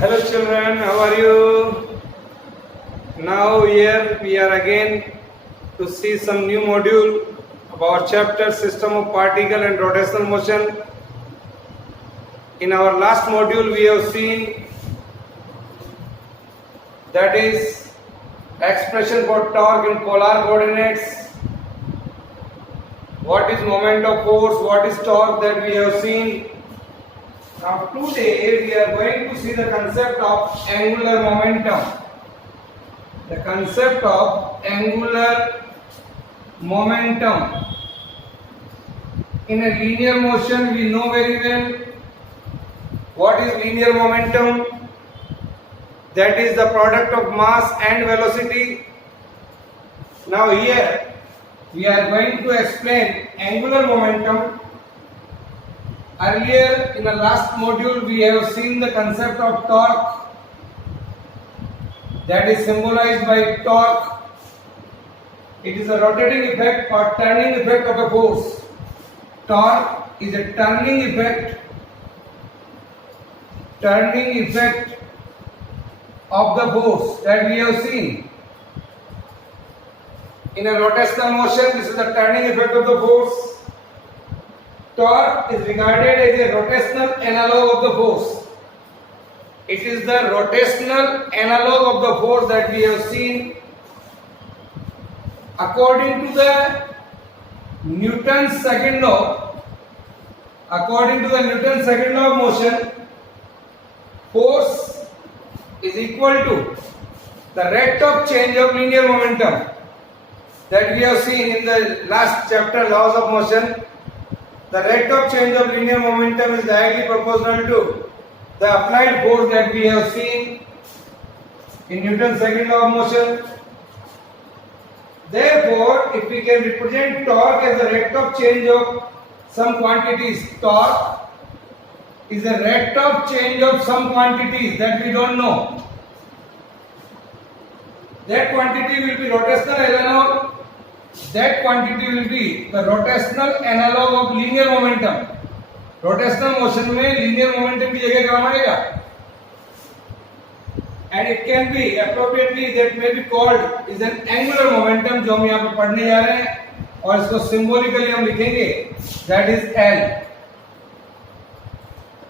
Hello children, how are you? Now here we are again to see some new module of our chapter System of Particle and Rotational Motion. In our last module we have seen that is expression for torque in polar coordinates. What is moment of force, what is torque, that we have seen. Now today we are going to see the concept of angular momentum. The concept of angular momentum. In a linear motion we know very well what is linear momentum. That is the product of mass and velocity. Now here we are going to explain angular momentum. Earlier in the last module we have seen the concept of torque, that is symbolized by torque. It is a rotating effect or turning effect of a force. Torque is a turning effect of the force that we have seen. In a rotational motion, this is the turning effect of the force. Torque is regarded as a rotational analog of the force. It is the rotational analog of the force that we have seen. According to the Newton's second law of motion, force is equal to the rate of change of linear momentum that we have seen in the last chapter, laws of motion. The rate of change of linear momentum is directly proportional to the applied force that we have seen in Newton's second law of motion. Therefore, if we can represent torque as the rate of change of some quantities, torque is the rate of change of some quantities that we don't know. That quantity will be rotational analog. That quantity will be the rotational analog of linear momentum. Rotational motion में linear momentum की जगह काम आएगा. And it can be appropriately that may be called is an angular momentum, जो हम यहाँ पे पढ़ने जा रहे हैं और इसको symbolically हम लिखेंगे, that is L.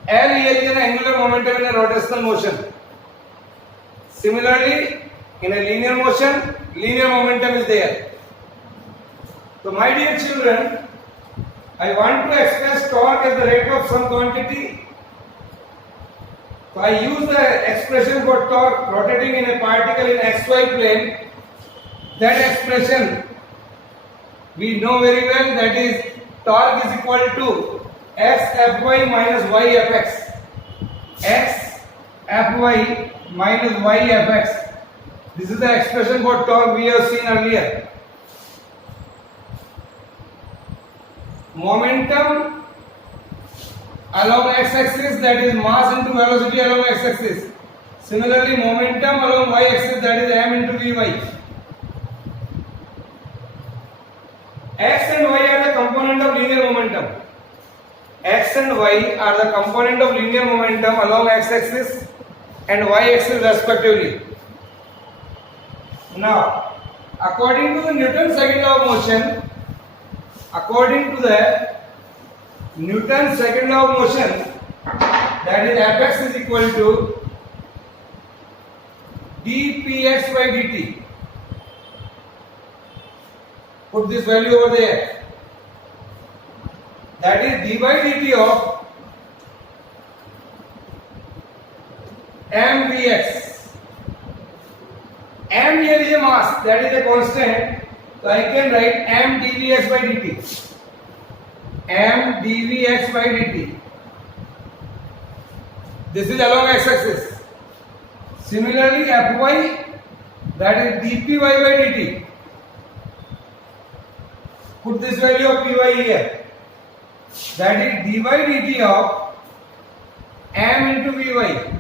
L is an angular momentum in a rotational motion. Similarly, in a linear motion, linear momentum is there. So my dear children, I want to express torque as the rate of some quantity. So I use the expression for torque rotating in a particle in xy plane. That expression we know very well, that is torque is equal to x Fy minus y Fx. X Fy minus y Fx. This is the expression for torque we have seen earlier. Momentum along x-axis, that is mass into velocity along x-axis. Similarly, momentum along y-axis, that is m into vy. X and y are the component of linear momentum. X and y are the component of linear momentum along x-axis and y-axis respectively. Now, according to the Newton's second law of motion, that is Fx is equal to dpx by dt. Put this value over there. That is d by dt of mvx. M here is a mass, that is a constant. So I can write m dvx by dt. M dvx by dt. This is along x-axis. Similarly, Fy, that is dpy by dt. Put this value of py here. That is dy dt of m into vy.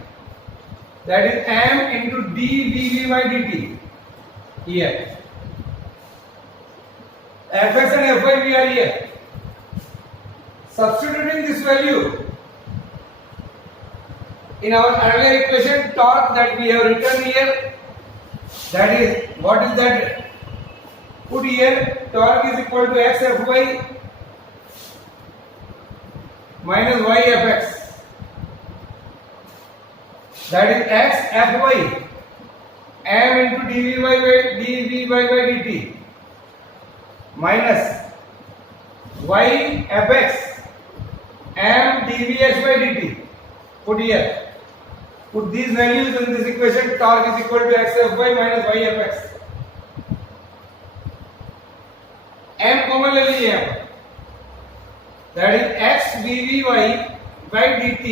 That is m into dvv by dt. Here. Fx and Fy we are here. Substituting this value, in our earlier equation torque that we have written here, that is, what is that? Put here, torque is equal to x Fy minus y Fx. That is x Fy m into dv by dt minus y Fx m dvx by dt. Put here. Put these values in this equation. Torque is equal to x Fy minus y Fx. m common ले लीजिए यहाँ पर. That is x dvy by dt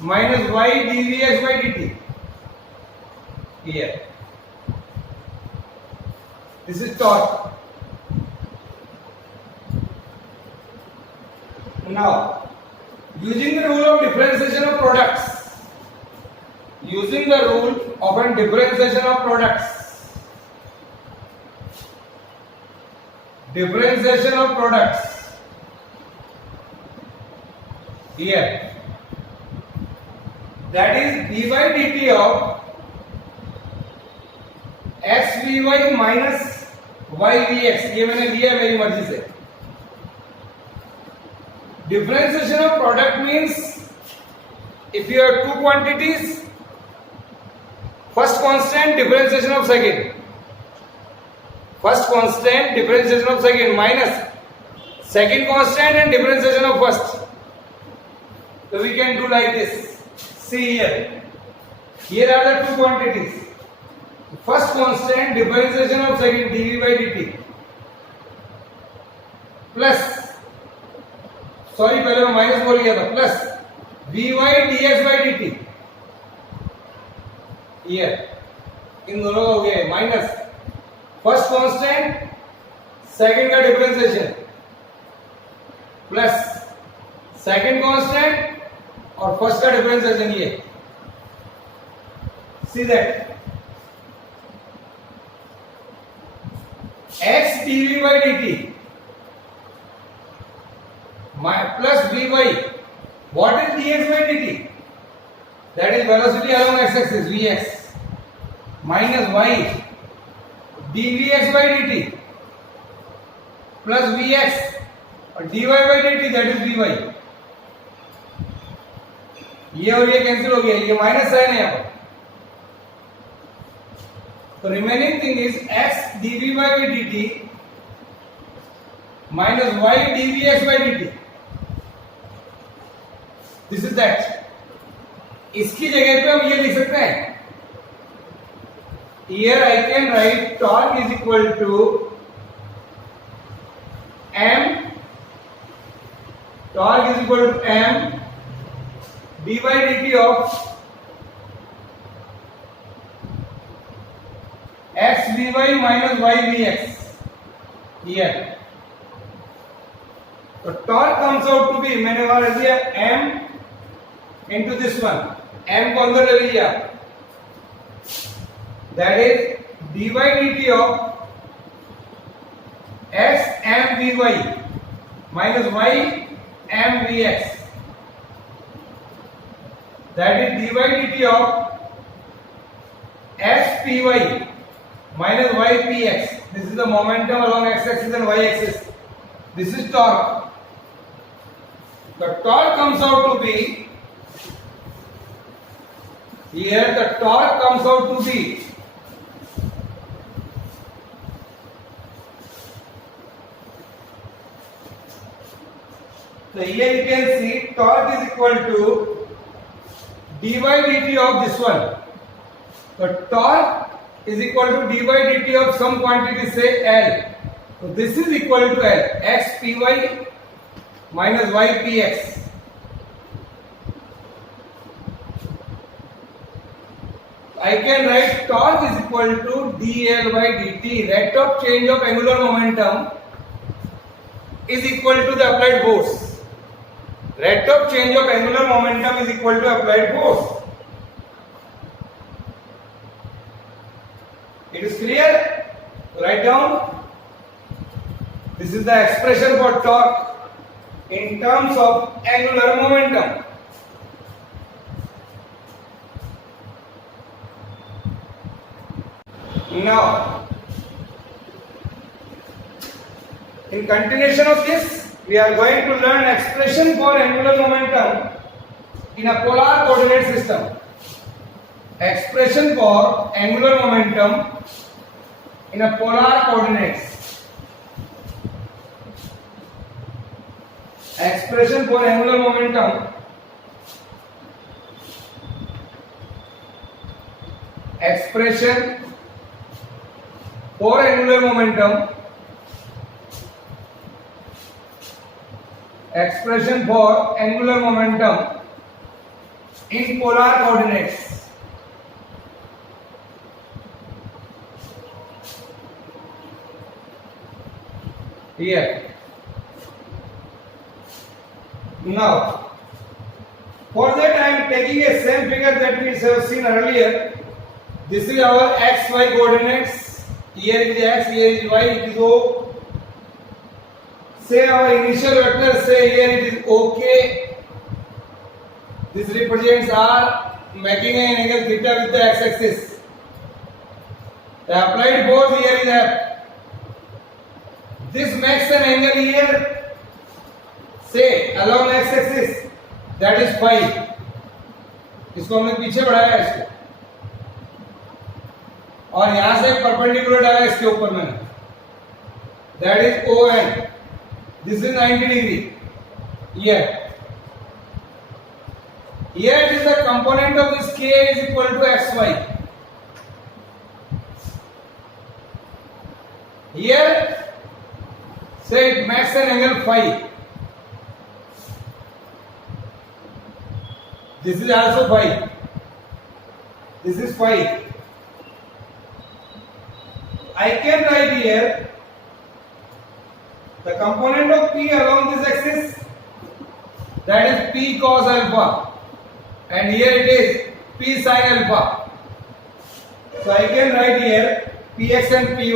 minus y dvx by dt. Here. This is torque. Now, using the rule of differentiation of products, using the rule of differentiation of products, differentiation of products, here, that is d by dt of x vy minus y vx, ये मैंने लिया मेरी मर्जी से. Differentiation of product means if you have two quantities, first constant differentiation of second, first constant differentiation of second minus second constant and differentiation of first. So we can do like this. See here. Here are the two quantities. First constant differentiation of second dv by dt plus, sorry पहले मैं minus बोल गया था, plus v y d x by d t. ये इन दोनों का हो गया माइनस फर्स्ट कांस्टेंट सेकंड का डिफरेंशिएशन प्लस सेकंड कांस्टेंट और फर्स्ट का डिफरेंशिएशन. ये see that x d v by d t plus Vy. What is dx by dt? That is velocity along x-axis Vx minus y dvx by dt plus Vx और dy by dt, that is Vy. ये और ये cancel हो गया, ये minus sign है यहाँ पर. तो remaining thing is x dv by dt minus y dvx by dt. This is that. इसकी जगह पे हम ये लिख सकते हैं. Here I can write torque is equal to m. Torque is equal to m d by dt of x vy minus y vx. Here. So torque comes out to be, मैंने वहां रख दिया m into this one, m को अंदर ले लीजिए आप. That is dy dt of x m vy minus y m vx. That is dy dt of x py minus y px. This is the momentum along x-axis and y-axis. This is torque. The torque comes out to be, here the torque comes out to be so here you can see torque is equal to dy dt of this one. The torque is equal to dy dt of some quantity, say L. So this is equal to L, x py minus y px. I can write torque is equal to dl by dt, rate of change of angular momentum, is equal to the applied force. Rate of change of angular momentum is equal to applied force. It is clear? Write down. This is the expression for torque in terms of angular momentum. Now, in continuation of this, we are going to learn expression for angular momentum in a polar coordinate system. Expression for angular momentum in a polar coordinates. Expression for angular momentum expression for angular momentum expression for angular momentum in polar coordinates. Here. Now, for that I am taking a same figure that we have seen earlier. This is our xy coordinates. Here is x, here is y, it is O. Say our initial vector, say here it is OK. This represents R, making an angle theta with the x-axis. The applied force here is F. This makes an angle here, say along x-axis, that is phi. इसको हमने पीछे बढ़ाया इसको और यहां से perpendicular डाला इसके ऊपर मैंने, that is ON. This is 90 degree. Here it is the component of this K is equal to xy. Here say it makes an angle phi. This is also phi. This is phi. I can write here the component of P along this axis, that is P cos alpha, and here it is P sin alpha. So I can write here Px and Py.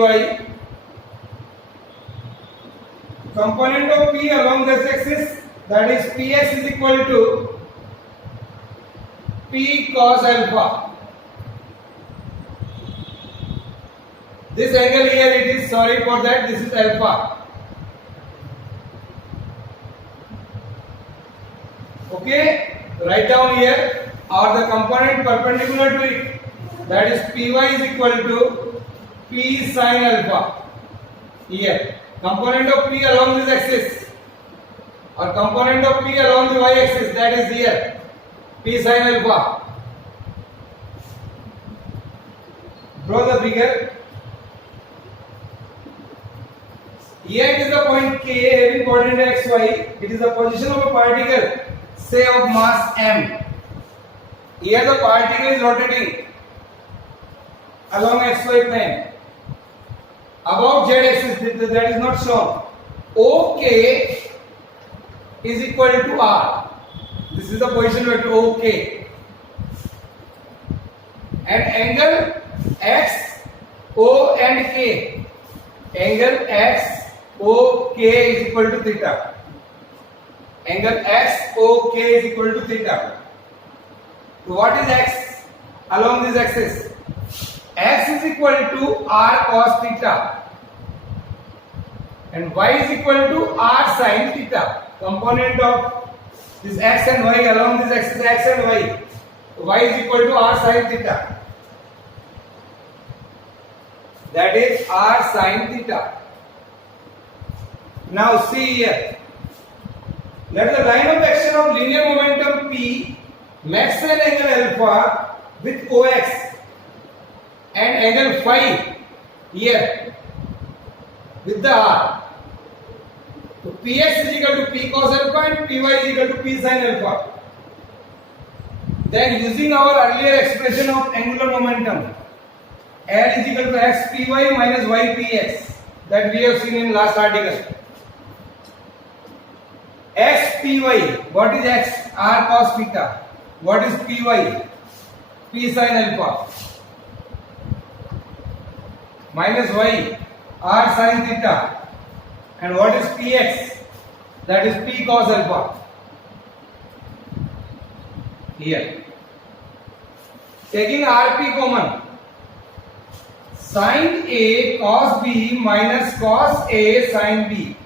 Component of P along this axis, that is Px is equal to P cos alpha. This angle here it is, sorry for that, this is alpha. Okay, write down here, or the component perpendicular to it, that is Py is equal to P sin alpha. Here, component of P along this axis, or component of P along the y axis, that is here, P sin alpha. Draw the figure. Here it is the point K having coordinate xy. It is the position of a particle, say of mass m. Here the particle is rotating along xy plane. Above z axis, that is not shown. OK is equal to R. This is the position vector OK. And angle x, O and K. Angle x, O, K is equal to theta. Angle x, O, K is equal to theta. So what is x along this axis? X is equal to R cos theta and y is equal to R sin theta. Component of this x and y along this axis, x and y. Y is equal to R sin theta. That is R sin theta. Now see here. Let the line of action of linear momentum P makes an angle alpha with OX and angle phi here with the R. So Px is equal to P cos alpha and Py is equal to P sin alpha. Then using our earlier expression of angular momentum, L is equal to xpy minus ypx, that we have seen in last article. xpy, what is x? R cos theta. What is py? P sin alpha. Minus y, R sin theta. And what is px? That is P cos alpha. Here. Taking Rp common, sin A cos B minus cos A sin B.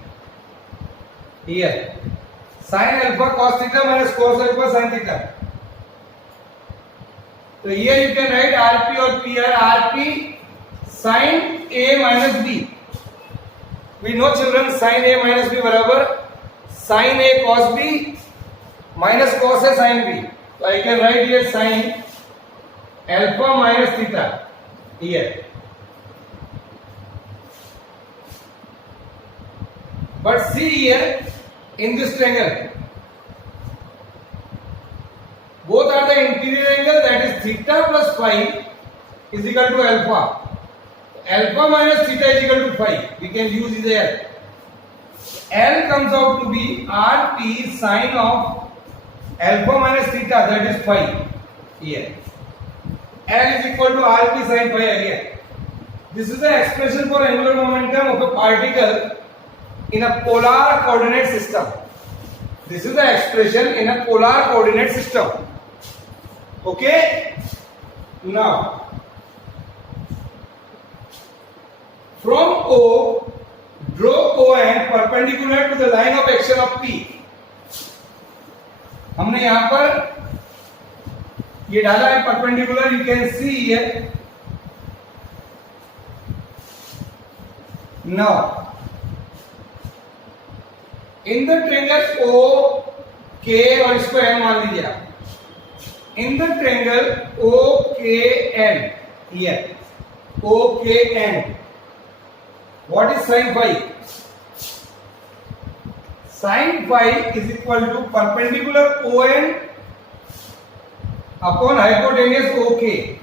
Here sin alpha cos theta minus cos alpha sin theta. So here you can write RP or PR. RP sin A minus B. We know children sin A minus B बराबर sin A cos B minus cos A sin B. So I can write here sin alpha minus theta here. But see here in this triangle, both are the interior angle, that is theta plus phi is equal to alpha. Alpha minus theta is equal to phi. We can use it there. L comes out to be RP sin of alpha minus theta, that is phi here. L is equal to RP sin phi again. This is the expression for angular momentum of a particle in a polar coordinate system. This is the expression in a polar coordinate system. Okay? Now, from O, draw ON perpendicular to the line of action of P. हमने यहां पर ये डाला है perpendicular, you can see here. Now, in the triangle O K और इसको M मान लीजिए आप. In the triangle OKN here, OKN, what is sin phi? Sin phi is equal to perpendicular ON upon hypotenuse OK.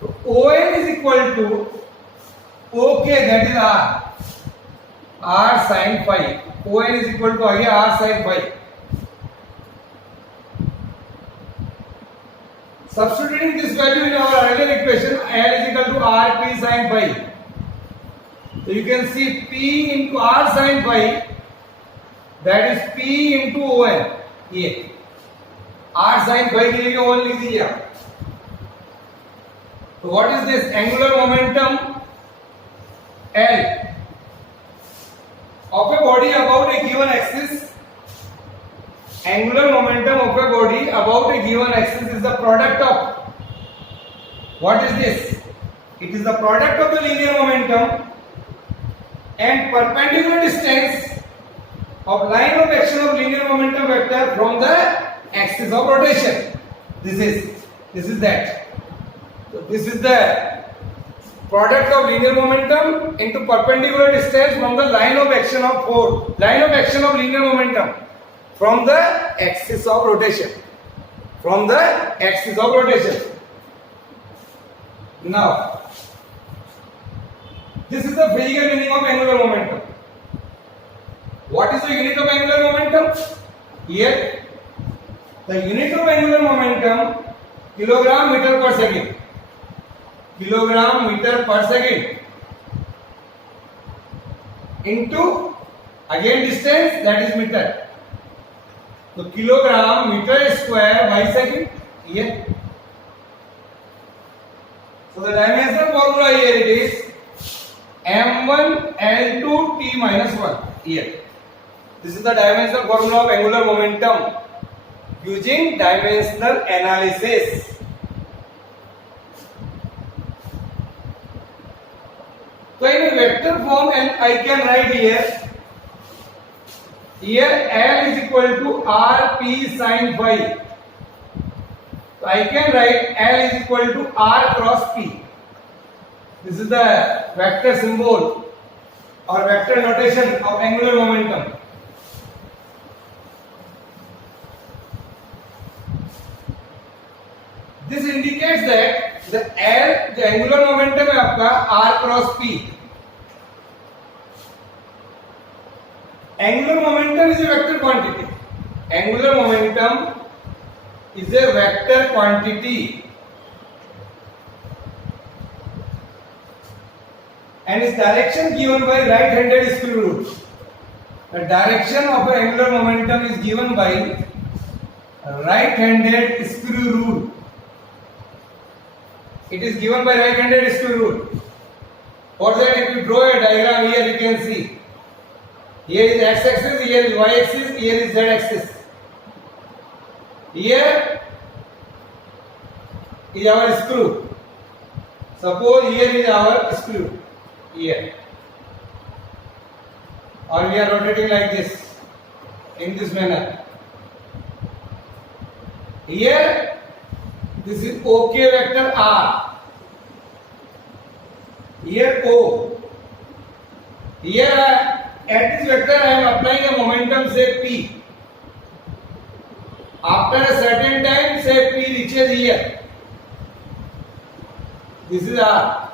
So ON is equal to OK, that is R. R sin phi. ON is equal to again R sin phi. Substituting this value in our earlier equation, L is equal to RP sin phi. So you can see P into R sin phi, that is P into ON. ये R sin phi के लिए ON लिख दीजिए आप. So what is this? Angular momentum L of a body about a given axis. Angular momentum of a body about a given axis is the product of, what is this? It is the product of the linear momentum and perpendicular distance of line of action of linear momentum vector from the axis of rotation. This is that. So this is the product of linear momentum into perpendicular distance from the line of action of linear momentum from the axis of rotation. From the axis of rotation. Now, this is the physical meaning of angular momentum. What is the unit of angular momentum? Here, the unit of angular momentum, kilogram meter per second. Kilogram meter per second into again distance, that is meter. So kilogram meter square by second here. So the dimensional formula here it is m1 L2 t minus 1 here. This is the dimensional formula of angular momentum using dimensional analysis. So in a vector form, and I can write here L is equal to RP sin phi. So I can write L is equal to R cross P. This is the vector symbol or vector notation of angular momentum. This indicates that the angular momentum है आपका R cross P. Angular momentum is a vector quantity. Angular momentum is a vector quantity and its direction given by right-handed screw rule. The direction of an angular momentum is given by right-handed screw rule. It is given by right-handed screw rule. For that, if you draw a diagram here, you can see. Here is x-axis, here is y-axis, here is z-axis. Here is our screw. Suppose here is our screw. Here. Or we are rotating like this. In this manner. Here, this is OK vector R. Here O. Here at this vector I am applying a momentum, say P. After a certain time, say P reaches here. This is R.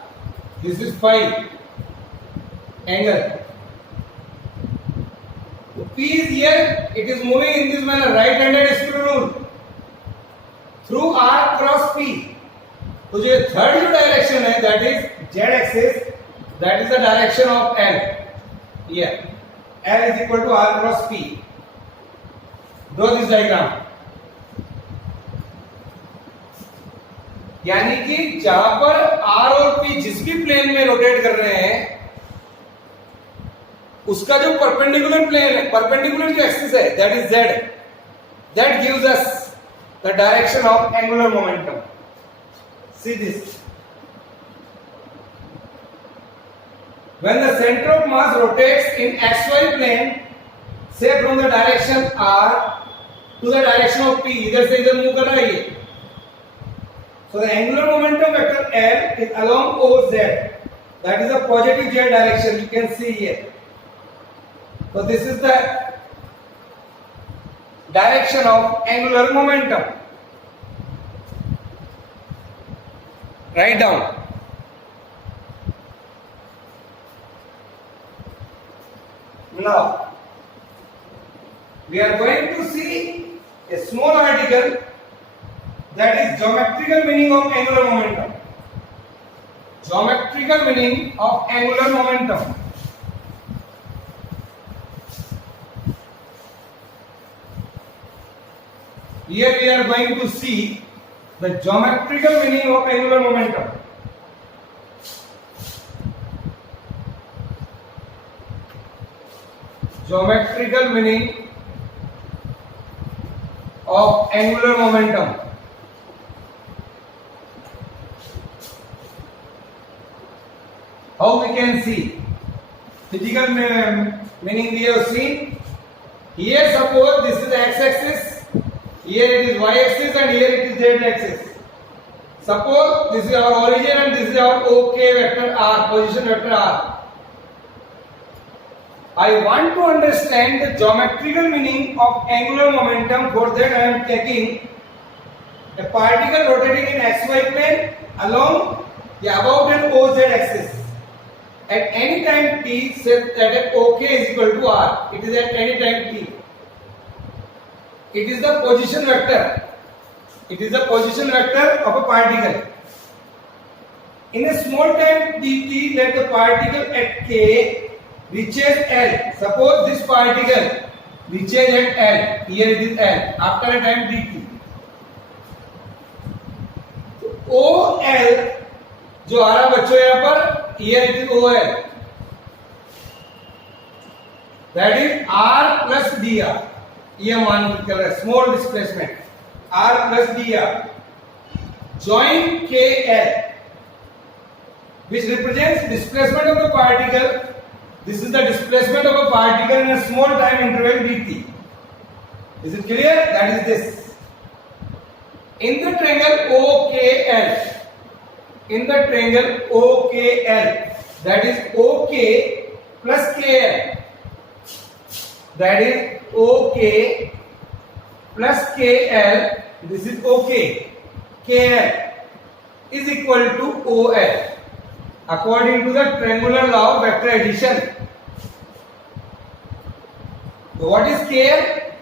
This is phi angle. So P is here. It is moving in this manner. Right-handed screw rule through R cross P. तो जो third जो direction है, that is z axis, that is the direction of L. Here, L is equal to R cross P. Draw this diagram. यानी कि जहां पर R और P जिस भी प्लेन में रोटेट कर रहे हैं, उसका जो परपेंडिकुलर प्लेन है, परपेंडिकुलर जो एक्सिस है, that is Z, that gives us the direction of angular momentum. See this. When the center of mass rotates in xy plane, say from the direction R to the direction of P, इधर से इधर move कर रहा है ये. So the angular momentum vector L is along OZ. That is the positive Z direction. You can see here. So this is the direction of angular momentum. Write down. Now we are going to see a small article, that is geometrical meaning of angular momentum. Geometrical meaning of angular momentum. Here we are going to see the geometrical meaning of angular momentum. Geometrical meaning of angular momentum. How we can see? Physical meaning we have seen. Here suppose this is x-axis, here it is y-axis and here it is z-axis. Suppose this is our origin and this is our OK vector R, position vector R. I want to understand the geometrical meaning of angular momentum. For that I am taking a particle rotating in xy plane along about an OZ axis. At any time t, say that OK is equal to R. It is at any time t. It is the position vector. It is the position vector of a particle. In a small time dt, let the particle at K reaches L. Suppose this particle reaches at L. Here it is L. After a time dt. So OL जो आ रहा बच्चों यहाँ पर, here it is OL. That is R plus dr. ये मान कर रहा है, small displacement. R plus dr. Join KL, which represents displacement of the particle. This is the displacement of a particle in a small time interval dt. Is it clear? That is this. In the triangle OKL. In the triangle OKL, that is OK plus KL, that is OK plus KL, this is OK, KL is equal to OL according to the triangular law of vector addition. So what is KL?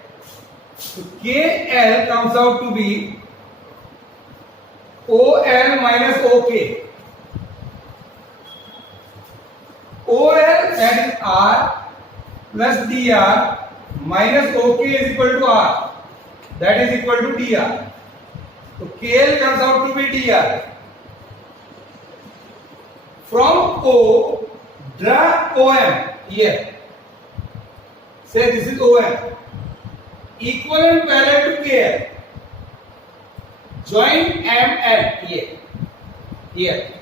So KL comes out to be OL minus OK. OL, that is R plus dr minus OK is equal to R, that is equal to dr. So KL comes out to be dr. From O, draw OM here. Say this is OM. Equal and parallel to KL. Join ML here. Here.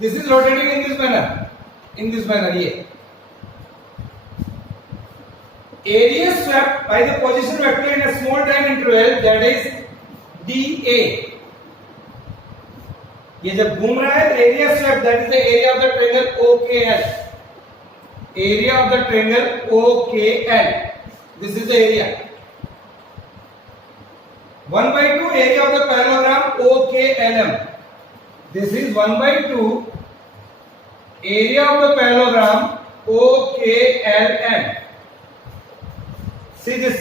This is rotating in this manner. In this manner here. Area swept by the position vector in a small time interval, that is dA. ये जब घूम रहा है तो area swept, that is the area of the triangle OKL. Area of the triangle OKL. This is the area. 1/2 area of the parallelogram OKLM. This is 1/2 area of the parallelogram OKLM. See this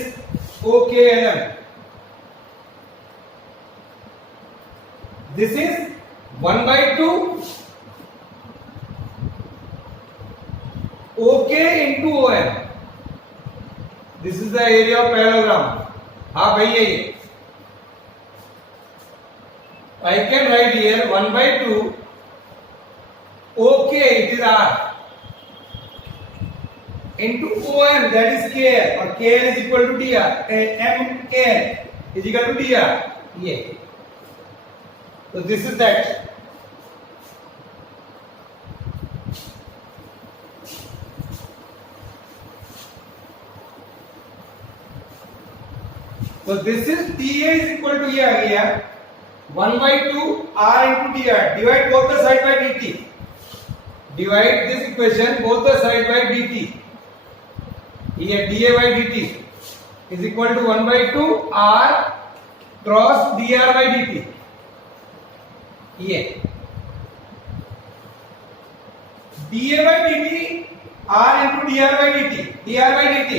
OKLM. This is 1/2 OK into OM. This is the area of parallelogram. हाँ भाई ये. I can write here 1/2 OK, it is R, into OM, that is KL, or KL is equal to DR, MKL is equal to DR. Yeah. So this is that. So this is TA is equal to ये आ गया 1/2 R into dr. Divide both the side by dt. Divide this equation both the side by dt. Here dA by dt is equal to 1/2 R cross dr by dt. Here dA by dt R into dr by dt. Dr by dt.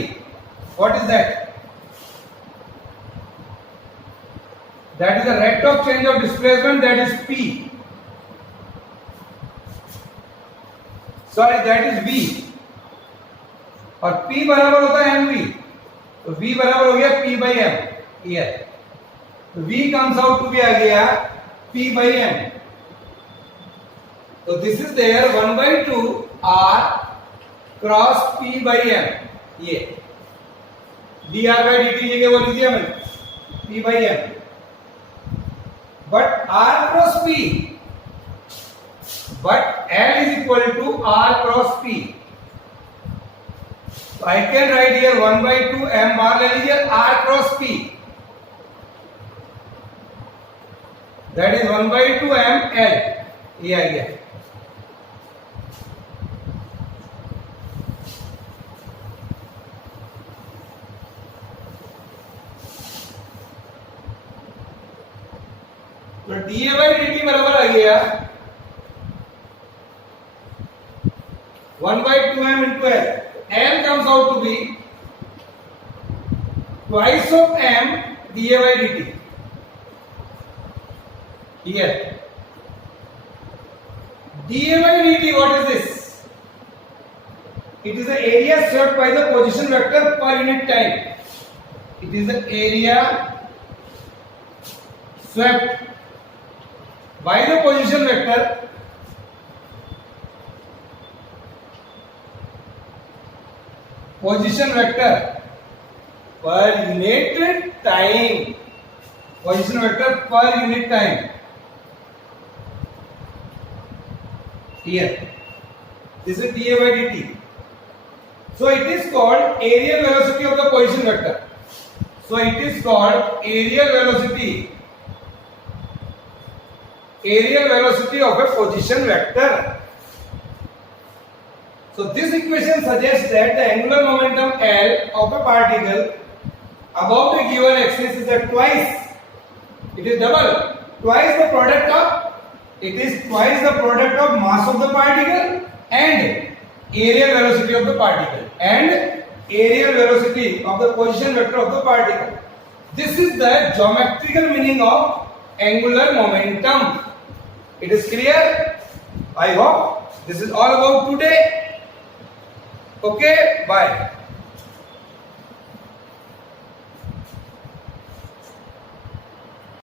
What is that? That is the rate of change of displacement, that is P. Sorry, that is V. और P बराबर होता है mv. तो V बराबर हो गया P by M. Here. तो V comes out to be आ गया P by M. So this is there 1/2 R cross P by M. ये dr by dt जगह वो लीजिए मैंने P by M. But R cross P, but L is equal to R cross P. So I can write here 1/2 M bar ले लीजिए R cross P. That is 1/2 M L. ये आ गया. तो dA by dt बराबर आ गया 1/2 M into L. M comes out to be twice of M dA by dt. Here dA by dt, what is this? It is the area swept by the position vector per unit time. It is the area swept by the position vector per unit time. Position vector per unit time. Here this is dA by dt. So it is called aerial velocity of the position vector. So it is called aerial velocity of a position vector. So this equation suggests that the angular momentum L of a particle above the given axis is at twice, it is double, twice the product of mass of the particle and aerial velocity of the particle and aerial velocity of the position vector of the particle. This is the geometrical meaning of angular momentum. It is clear? I hope this is all about today. Okay, bye.